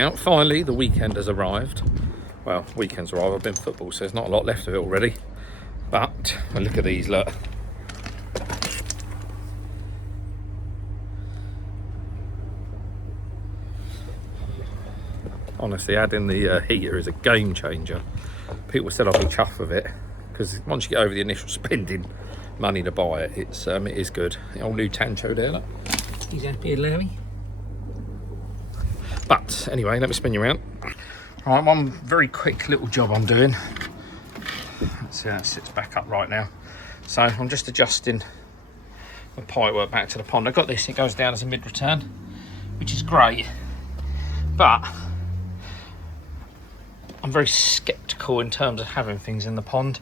out. Finally, the weekend has arrived. Well, weekend's arrived. I've been football, so there's not a lot left of it already. But well, look at these, look. Honestly, adding the heater is a game changer. People said I'll be chuffed with it, because once you get over the initial spending money to buy it, it is good. The old new Tancho there, look. He's happy, Larry. But anyway, let me spin you around. Right, one very quick little job I'm doing. Let's see how it sits back up right now. So I'm just adjusting the pipe work back to the pond. I've got this, it goes down as a mid-return, which is great, but I'm very sceptical in terms of having things in the pond.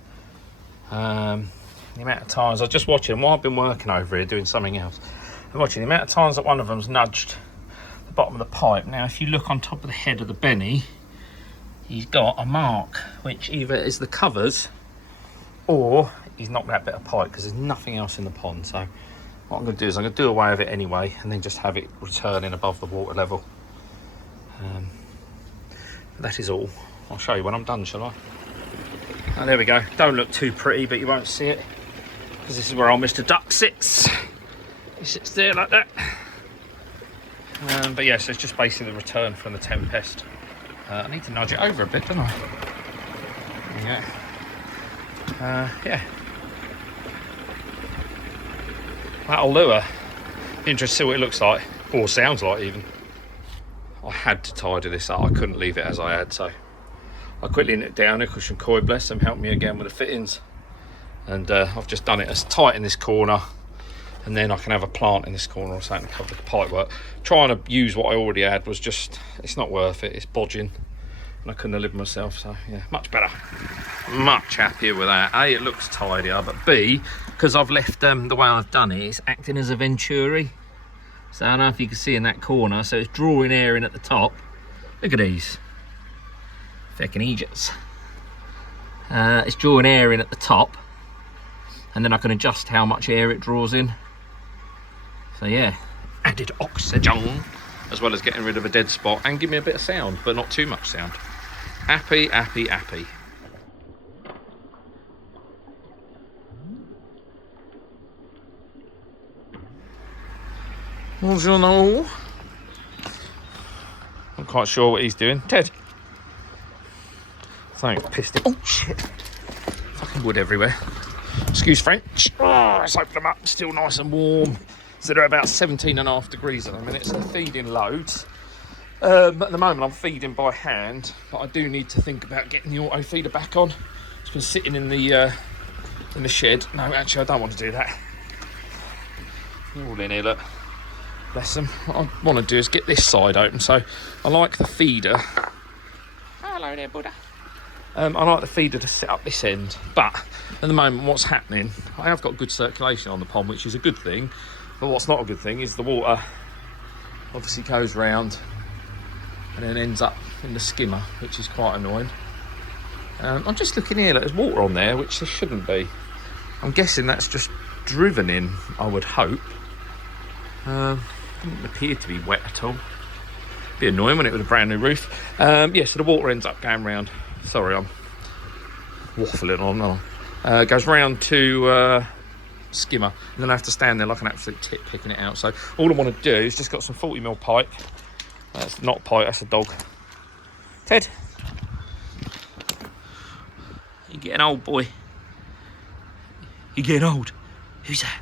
The amount of times I was just watching, while I've been working over here doing something else, I'm watching the amount of times that one of them's nudged the bottom of the pipe. Now if you look on top of the head of the Benny, he's got a mark which either is the covers or he's knocked that bit of pipe, because there's nothing else in the pond. So what I'm going to do is I'm going to do away with it anyway, and then just have it returning above the water level. That is all. I'll show you when I'm done, shall I? Oh, there we go. Don't look too pretty, but you won't see it, because this is where old Mr. Duck sits. He sits there like that. But yeah, so it's just basically the return from the Tempest. I need to nudge it over a bit, don't I? Yeah. Yeah. That'll lure. Interesting to see what it looks like, or sounds like even. I had to tidy this up. I couldn't leave it as I had, so I quickly knit it down. Cushion Coy, bless them, helped me again with the fittings. And I've just done it as tight in this corner, and then I can have a plant in this corner or something to cover the pipe work. Trying to use what I already had was just, it's not worth it. It's bodging, and I couldn't have lived myself. So yeah, much better, much happier with that. A, it looks tidier, but B, because I've left the way I've done it, it's acting as a venturi. So I don't know if you can see in that corner, so it's drawing air in at the top. Look at these feckin' Egypts. It's drawing air in at the top, and then I can adjust how much air it draws in. So yeah, added oxygen, as well as getting rid of a dead spot and give me a bit of sound, but not too much sound. Happy, happy, happy. Bonjour. I'm quite sure what he's doing. Ted. Something's pissed him. Oh shit. Fucking wood everywhere. Excuse French. Oh, let's open them up. Still nice and warm. So they're about 17.5 degrees at the minute, so they're feeding loads. But at the moment I'm feeding by hand, but I do need to think about getting the auto feeder back on. It's been sitting in the shed. No, actually I don't want to do that. They're all in here, look. Bless them. What I want to do is get this side open. So I like the feeder. Hello there, Buddha. I like the feeder to sit up this end, but at the moment what's happening, I have got good circulation on the pond, which is a good thing, but what's not a good thing is the water obviously goes round and then ends up in the skimmer, which is quite annoying. I'm just looking here, there's water on there, which there shouldn't be. I'm guessing that's just driven in, I would hope. Doesn't appear to be wet at all. Be annoying when it was a brand new roof. Yeah, so the water ends up going round. Sorry, I'm waffling on. Goes round to skimmer, and then I have to stand there like an absolute tit picking it out. So all I want to do is just got some 40mm pipe. That's not pipe, that's a dog. Ted, you getting old, boy? You getting old? Who's that?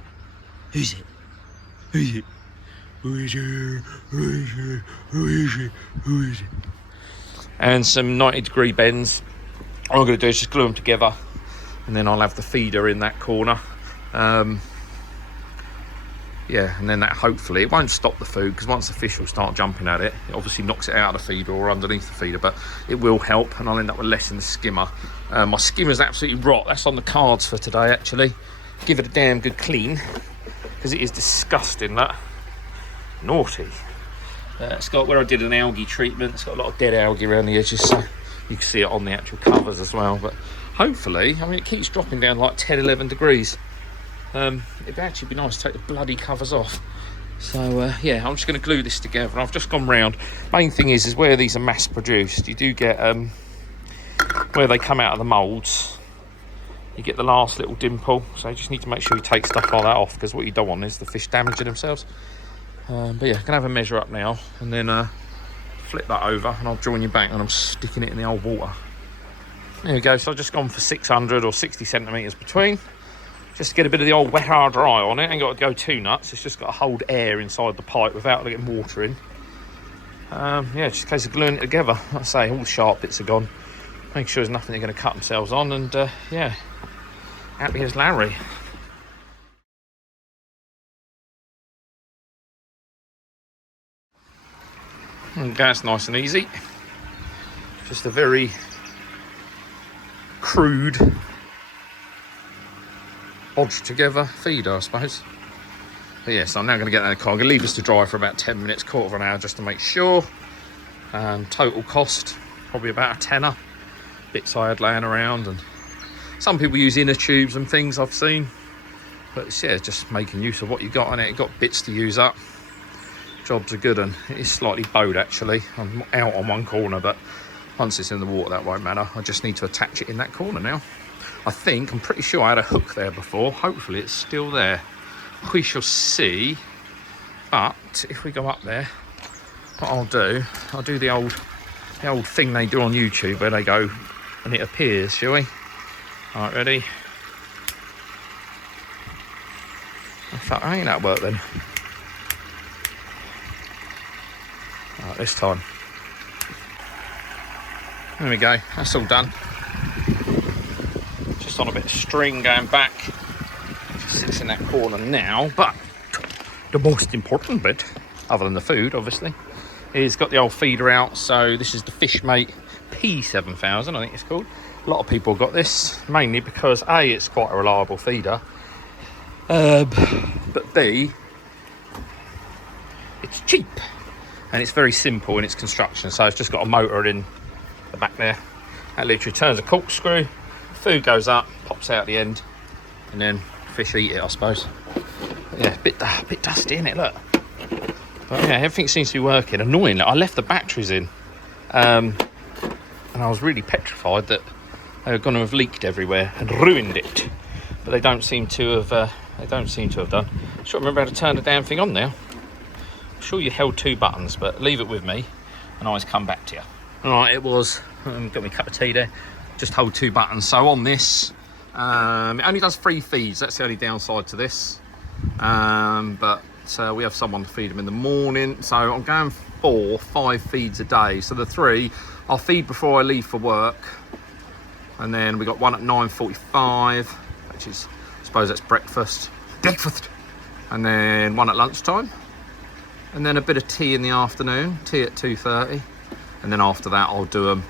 Who's it? Who's it? Who is it? Who is it? Who is it? Who is it? And some 90-degree bends. All I'm going to do is just glue them together, and then I'll have the feeder in that corner. Yeah, and then that hopefully it won't stop the food, because once the fish will start jumping at it, it obviously knocks it out of the feeder or underneath the feeder, but it will help, and I'll end up with less in the skimmer. My skimmer's absolutely rot. That's on the cards for today, actually. Give it a damn good clean, because it is disgusting, that. Naughty. It's got, where I did an algae treatment, it's got a lot of dead algae around the edges, so you can see it on the actual covers as well. But hopefully, I mean, it keeps dropping down like 10-11 degrees. It'd actually be nice to take the bloody covers off So yeah, I'm just going to glue this together. I've just gone round. Main thing is where these are mass produced, you do get where they come out of the moulds, you get the last little dimple. So you just need to make sure you take stuff like that off, because what you don't want is the fish damaging themselves. But yeah, gonna have a measure up now, and then flip that over, and I'll join you back, and I'm sticking it in the old water. There we go. So I've just gone for 600 or 60 centimetres between, just to get a bit of the old wet hard dry on it. Ain't got to go too nuts. It's just got to hold air inside the pipe without getting water in. Yeah, just a case of gluing it together. Like I say, all the sharp bits are gone. Make sure there's nothing they're going to cut themselves on, and yeah, happy as Larry. And that's nice and easy. Just a very crude bodged together feeder, I suppose. But yeah, so I'm now going to get that in the car. I'm going to leave this to dry for about 10 minutes, quarter of an hour, just to make sure. Total cost, probably about a tenner. Bits I had laying around, and some people use inner tubes and things I've seen. But it's, yeah, just making use of what you got on it. It got bits to use up. Jobs are good, and it is slightly bowed actually. I'm out on one corner, but once it's in the water that won't matter. I just need to attach it in that corner now. I'm pretty sure I had a hook there before. Hopefully it's still there. We shall see. But if we go up there, what I'll do the old thing they do on YouTube where they go and it appears, shall we? Alright, ready? In fact, ain't that work then? Right, this time. There we go, that's all done. Just on a bit of string going back. Just sits in that corner now, but the most important bit, other than the food obviously, is got the old feeder out. So this is the Fishmate P7000, I think it's called. A lot of people got this, mainly because A, it's quite a reliable feeder, but B, it's cheap. And it's very simple in its construction. So it's just got a motor in the back there. That literally turns a corkscrew, food goes up, pops out the end, and then fish eat it, I suppose. But yeah, a bit dusty, isn't it? Look. But yeah, everything seems to be working. Annoyingly, I left the batteries in, and I was really petrified that they were going to have leaked everywhere and ruined it. But they don't seem to have. Done. I can't remember how to turn the damn thing on now. I'm sure you held 2 buttons, but leave it with me, and I'll always come back to you. All right, it was. Got me a cup of tea there. Just hold 2 buttons. So on this, it only does 3 feeds. That's the only downside to this. But we have someone to feed them in the morning, so I'm going 5 feeds a day. So the 3 I'll feed before I leave for work, and then we got one at 9:45, which is, I suppose that's breakfast, and then one at lunchtime, and then a bit of tea in the afternoon, tea at 2:30, and then after that I'll do them.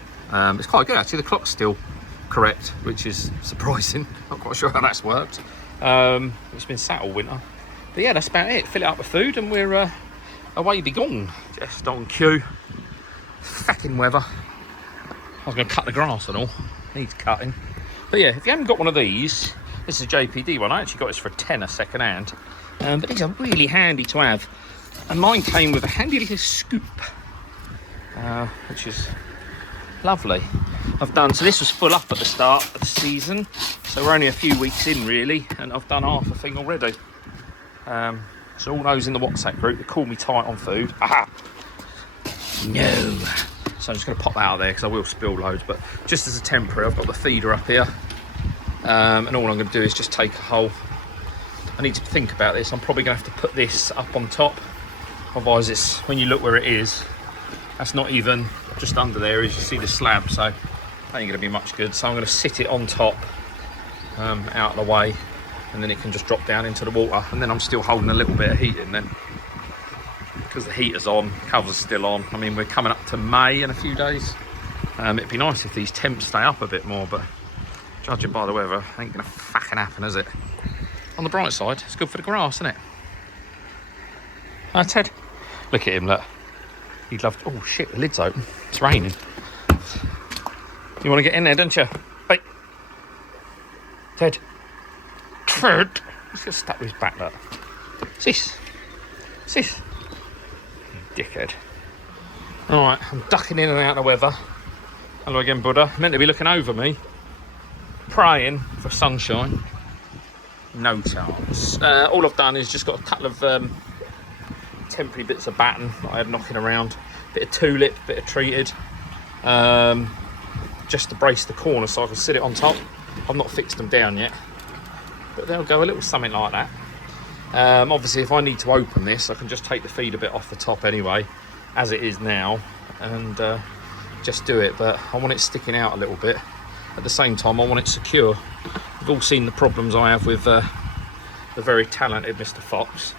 It's quite good actually. The clock's still correct, which is surprising. Not quite sure how that's worked. It's been sat all winter. But yeah, that's about it. Fill it up with food and we're away be gone. Just on cue. Fucking weather. I was going to cut the grass and all. Needs cutting. But yeah, if you haven't got one of these, this is a JPD one. I actually got this for a tenner second hand. But these are really handy to have. And mine came with a handy little scoop, which is lovely. So this was full up at the start of the season. So we're only a few weeks in really, and I've done half a thing already. So all those in the WhatsApp group that call me tight on food. Aha! No. So I'm just going to pop that out there because I will spill loads. But just as a temporary, I've got the feeder up here. And all I'm going to do is just take a hole. I need to think about this. I'm probably going to have to put this up on top. Otherwise, it's, when you look where it is, that's not even just under there, as you see the slab. So that ain't going to be much good. So I'm going to sit it on top, out of the way. And then it can just drop down into the water, and then I'm still holding a little bit of heat in then, because the heater's on, cover's still on. I mean, we're coming up to May in a few days. It'd be nice if these temps stay up a bit more, but judging by the weather, ain't gonna fucking happen, is it? On the bright side, it's good for the grass, isn't it? Hi, Ted. Look at him, look. He'd love to... Oh shit, the lid's open. It's raining. You want to get in there, don't you? Wait. Ted. He's just stuck with his back, look. What's this? What's this? Dickhead. Alright, I'm ducking in and out of the weather. Hello again, Buddha. Meant to be looking over me. Praying for sunshine. No chance. All I've done is just got a couple of temporary bits of batten that I had knocking around. Bit of tulip, bit of treated. Just to brace the corner so I can sit it on top. I've not fixed them down yet. But they'll go a little something like that. Obviously, if I need to open this, I can just take the feeder bit off the top anyway, as it is now, and just do it. But I want it sticking out a little bit. At the same time, I want it secure. You've all seen the problems I have with the very talented Mr. Fox.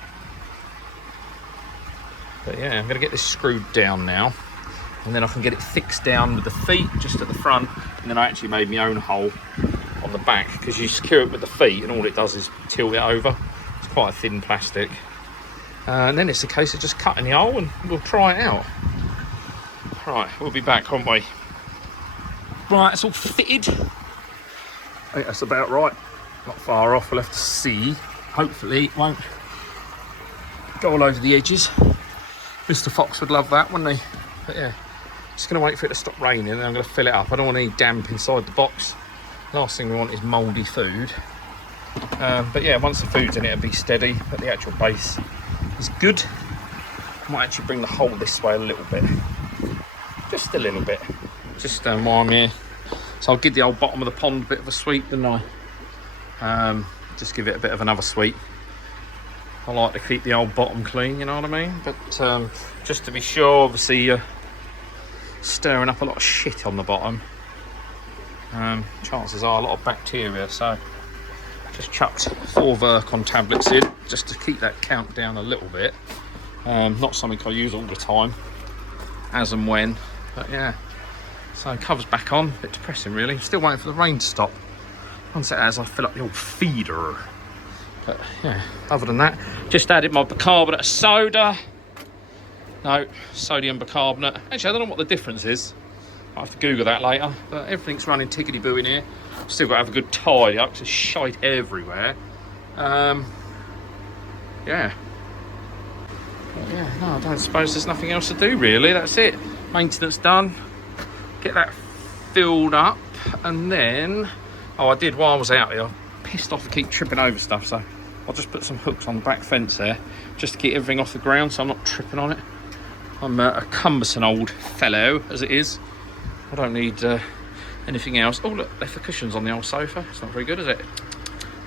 But yeah, I'm going to get this screwed down now, and then I can get it fixed down with the feet just at the front, and then I actually made my own hole on the back, because you secure it with the feet and all it does is tilt it over. It's quite a thin plastic, and then it's a case of just cutting the hole and we'll try it out. Right, we'll be back, won't we? Right, it's all fitted. I think that's about right. Not far off, we'll have to see. Hopefully it won't go all over the edges. Mr. Fox would love that, wouldn't he? But yeah, just going to wait for it to stop raining and I'm going to fill it up. I don't want any damp inside the box. Last thing we want is mouldy food. But yeah, once the food's in it, it'll be steady, but the actual base is good. I might actually bring the hole this way a little bit. Just a little bit. Just while I'm here. So I'll give the old bottom of the pond a bit of a sweep, didn't I? Just give it a bit of another sweep. I like to keep the old bottom clean, you know what I mean? But just to be sure, obviously you're stirring up a lot of shit on the bottom. Chances are a lot of bacteria, so just chucked 4 Virkon tablets in just to keep that count down a little bit. Not something I use all the time, as and when, but yeah. So cover's back on, a bit depressing really. Still waiting for the rain to stop. Once it has, I fill up the old feeder. But yeah, other than that, just added my bicarbonate of soda. No, sodium bicarbonate. Actually, I don't know what the difference is. I'll have to Google that later. But everything's running tickety-boo in here. Still got to have a good tidy up, 'cause there's shite everywhere. Yeah. But yeah, no, I don't suppose there's nothing else to do really. That's it. Maintenance done. Get that filled up, and then I did while I was out here. I'm pissed off to keep tripping over stuff, so I'll just put some hooks on the back fence there just to keep everything off the ground so I'm not tripping on it. I'm a cumbersome old fellow as it is. I don't need anything else. Oh look, left the cushions on the old sofa. It's not very good, is it?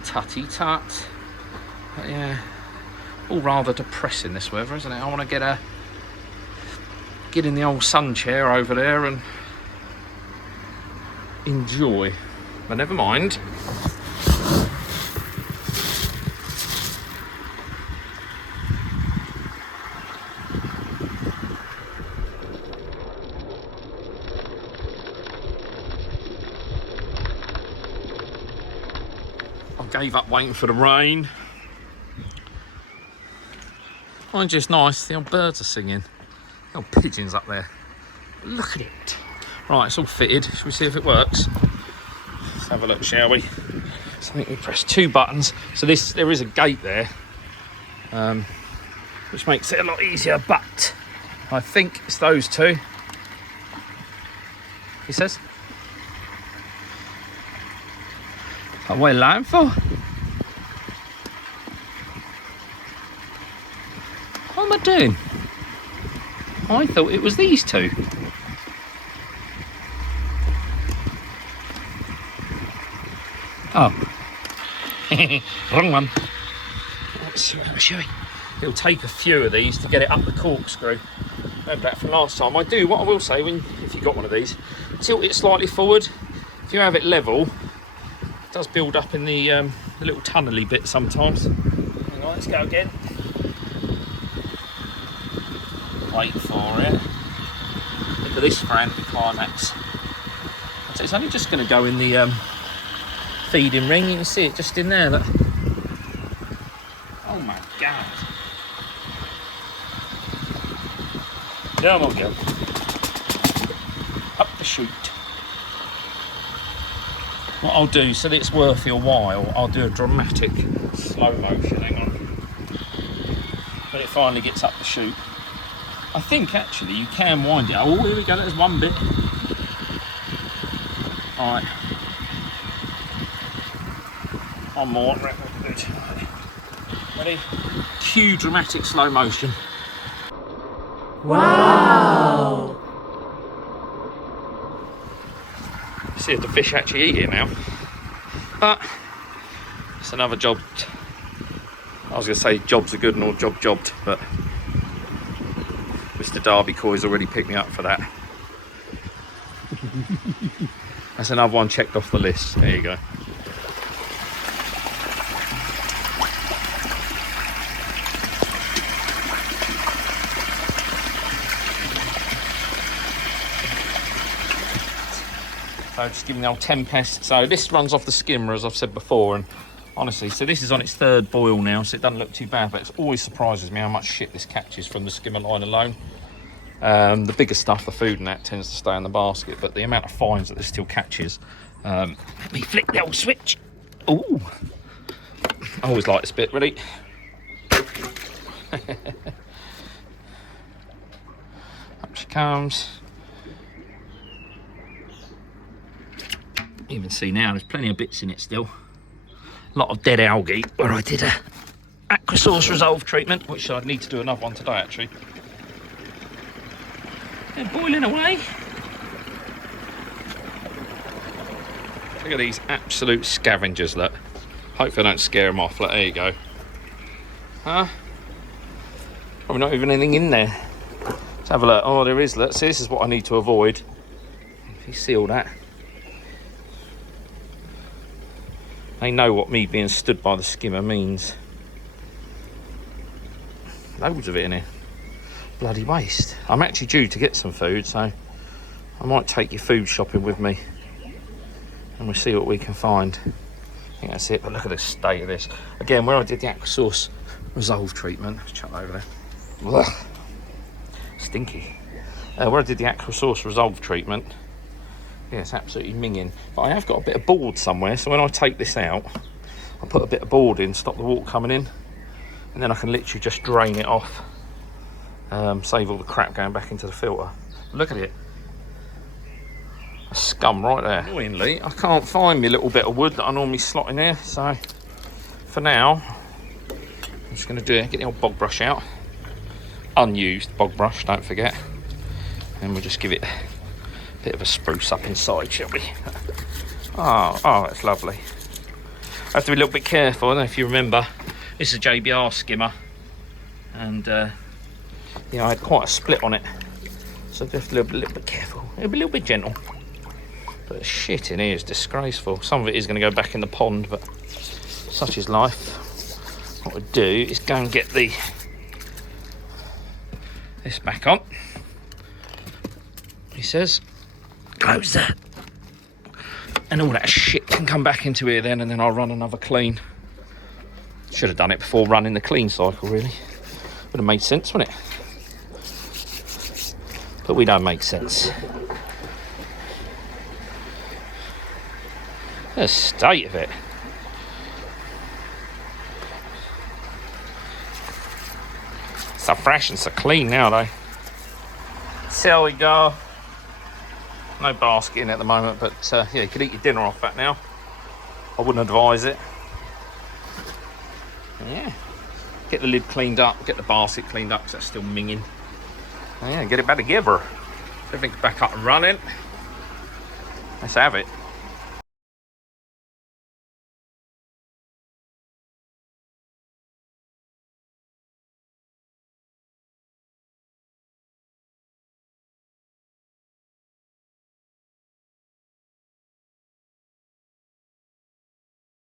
Tutty tut. But yeah, all rather depressing this weather, isn't it? I want to get in the old sun chair over there and enjoy. But never mind. I gave up waiting for the rain. Oh, just nice. The old birds are singing. The old pigeons up there. Look at it. Right, it's all fitted. Shall we see if it works? Let's have a look, shall we? So I think we press 2 buttons. So there is a gate there, which makes it a lot easier, but I think it's those 2. He says. What are we looking for? What am I doing? I thought it was these 2. Oh. Wrong one. Let's show you. It'll take a few of these to get it up the corkscrew. Remember that from last time. What I will say, if you got one of these, tilt it slightly forward. If you have it level, it does build up in the little tunnely bit sometimes. Hang on, let's go again. Wait for it. Look at this frantic climax. So it's only just going to go in the feeding ring. You can see it just in there. Look. Oh my god. Come on, girl. Up the chute. What I'll do, so that it's worth your while, I'll do a dramatic slow motion. Hang on. when it finally gets up the chute. I think actually you can wind it. Oh, here we go, there's one bit. Alright. One more. Good. Ready? Cue dramatic slow motion. Wow! See if the fish actually eat it now. But it's another job. I was going to say jobs are good and all jobbed, but Mr. Derby Coy's already picked me up for that. That's another one checked off the list. There you go. So just giving the old Tempest. So this runs off the Skimmer, as I've said before, and honestly, so this is on its third boil now, so it doesn't look too bad, but it always surprises me how much shit this catches from the Skimmer line alone. The bigger stuff, the food and that, tends to stay in the basket, but the amount of fines that this still catches. Let me flick the old switch. Ooh, I always like this bit. Ready? Up she comes. You can see now there's plenty of bits in it still. A lot of dead algae where I did a Aquasource Resolve treatment, which I'd need to do another one today actually. They're boiling away. Look at these absolute scavengers, look. Hopefully I don't scare them off. Look, there you go. Huh? Probably not even anything in there. Let's have a look. Oh, there is, look. See, this is what I need to avoid. If you see all that. They know what me being stood by the skimmer means. Loads of it in here. Bloody waste. I'm actually due to get some food, so I might take your food shopping with me and we'll see what we can find. I think that's it, but look at the state of this. Again, where I did the Aquasource Resolve treatment, let's chuck that over there. Ugh. Stinky. Where I did the Aquasource Resolve treatment, yeah, it's absolutely minging. But I have got a bit of board somewhere, so when I take this out, I put a bit of board in, stop the water coming in, and then I can literally just drain it off. Save all the crap going back into the filter. Look at it. A scum right there. Annoyingly, I can't find my little bit of wood that I normally slot in here, so for now, I'm just going to get the old bog brush out. Unused bog brush, don't forget. And we'll just give it bit of a spruce up inside, shall we? Oh, that's lovely. I have to be a little bit careful. I don't know if you remember, this is a JBR skimmer, and yeah, I had quite a split on it, so just have to be a little bit careful. It'll be a little bit gentle, but the shit in here is disgraceful. Some of it is going to go back in the pond, but such is life. What we do is go and get this back on. He says, close that, and all that shit can come back into here then, and then I'll run another clean. Should have done it before running the clean cycle, really. Would have made sense, wouldn't it? But we don't make sense. The state of it. So fresh and so clean now, though. So we go. No basket in at the moment, but yeah, you could eat your dinner off that now. I wouldn't advise it. Yeah, get the lid cleaned up, get the basket cleaned up because that's still minging. Yeah, get it back together. Everything's back up and running. Let's have it.